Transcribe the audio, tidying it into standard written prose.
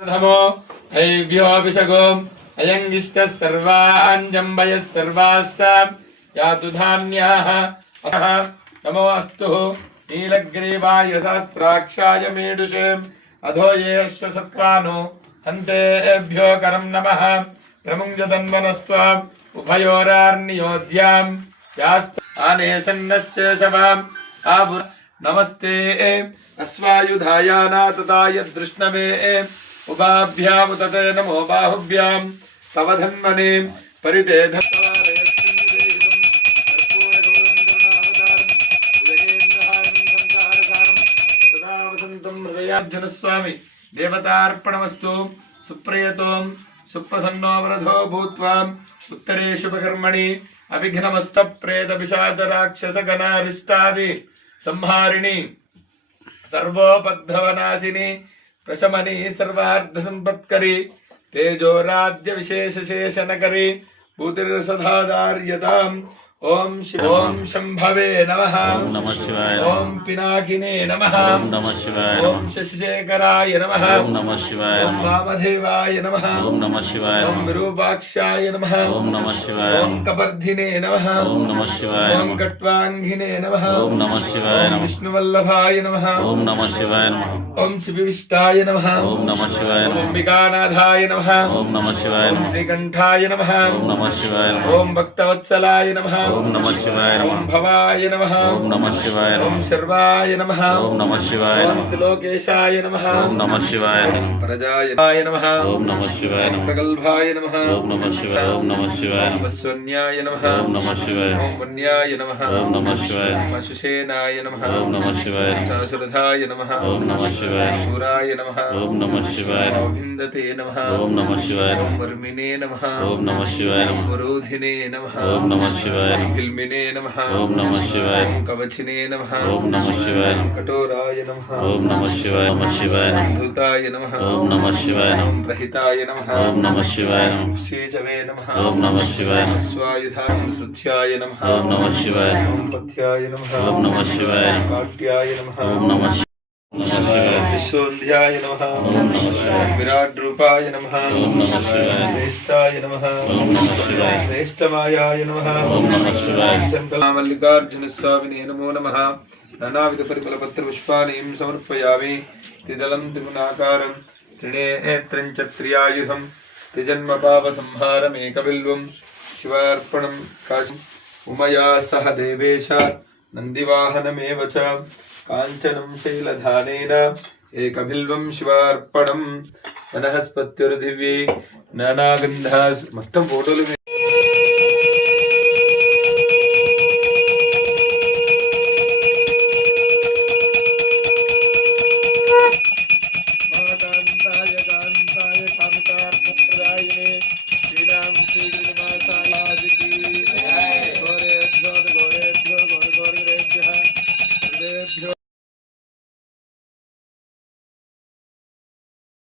धमो ऐभ्योऽभिषगो अयङ्गिष्टः सर्वाञ्जम्बयः सर्वाश्च यातु धान्याः अतः नमो अस्तु नीलग्रीवाय सहस्राक्षाय मेढुषे अधो येश्च सत्त्वानो हन्तेभ्यो करं नमः प्रमुञ्जतन्वनस्त्वा उभयोरार्नियोध्यां याश्च आनेशन्नस्य शवाम् आभुर नमस्ते अश्वायुधायानातताय दृष्णवे उभाभ्याम तते नमो बाहुभ्यां तव धन्वने परिते हृदयार्जुन स्वामी देवतार्पणमस्तु सुप्रयतो सुप्रसन्नो वरदो भूत्वा उत्तरेषु उपकर्मणि अभिघ्नमस्तप्रेतपिशाच राक्षसगणारिष्टादि संहारिणी सर्वोपद्रवनाशिनी प्रशमनी सर्वार्थ संपत्करी तेजोराद्य विशेष शेषनकरी भूतिर्सधादार्यताम् ओम शंभवे नमः ओम नमः शिवाय ओम पिनाकिने नमः ओम नमः शिवाय ओम शशिशेखराय नमः ओम नमः शिवाय ओम वामदेवाय नमः ओम नमः शिवाय ओम विरूपाक्षाय नमः ओम नमः शिवाय ओम कपर्धिने नमः ओम नमः शिवाय ओम कट्वांगिने नमः ओम नमः शिवाय ओम विष्णुवल्लभाय नमः ओम नमः शिवाय ओम शिवविष्टाय नमः ओम नमः शिवाय ओम अंबिकानाथाय नमः ओम नमः शिवाय ओम श्रीकंठाय नमः ओम नमः शिवाय ओम भक्तवत्सलाय नमः ओम नमः शिवाय ओम भवाय नमः ओम नमः शिवाय ओम शर्वाय नमः ओम नमः शिवाय ओम त्रिलोकेशाय नमः ओम नमः शिवाय प्रजाय नमः ओम नमः शिवाय प्रगल्भाय नमः ओम नमः शिवाय ओम नमः शिवाय ओम वस्वन्याय नमः ओम नमः शिवाय ओम वन्याय नमः ओम नमः शिवाय ओम अशुषेनाय नमः ओम नमः शिवाय चासुरधाय नमः ओम नमः शिवाय सूराय नमः ओम नमः शिवाय गोविन्दते नमः ओम नमः शिवाय ओम वर्मिणे नमः ओम नमः शिवाय ओम वरोधिने नमः ओम नमः शिवाय भिल्मिने नमः ओम नमः शिवाय ओम कवचिने नमः ओम नमः शिवाय कठोराय नमः ओम नमः शिवाय नमः शिवाय धूताय नमः ओम नमः शिवाय ओम प्रहिताय नमः ओम नमः शिवाय शेचवे नमः ओम नमः शिवाय स्वायुधां श्रुत्याय नमः ओम नमः शिवाय ओम पथ्याय नमः ओम नमः शिवाय काट्याय नमः ओम नमः शिवाय विश्वोन्ध्याय नमः ओम नमः शिवाय विराट रूपाय नमः ओम नमः शिवाय श्रेष्ठाय नमः ओम नमः शिवाय श्रेष्ठमायाय नमः ओम नमः शिवाय मल्लिकार्जुन स्वामिने नमो नमः नानाविध परिमलपत्र पुष्पाणि समर्पयामि त्रिदलं त्रिगुणाकारं त्रिनेत्रं च त्रियायुधं त्रिजन्म पाप संहारमेकबिल्वं शिवार्पणं काशम् उमया सह देवेश नन्दिवाहनमेव च काञ्चनं शैलधानेन एकबिल्वं शिवार्पणं वनस्पत्युर्दिव्ये नानागन्धा మొత్తం ఫోటోలు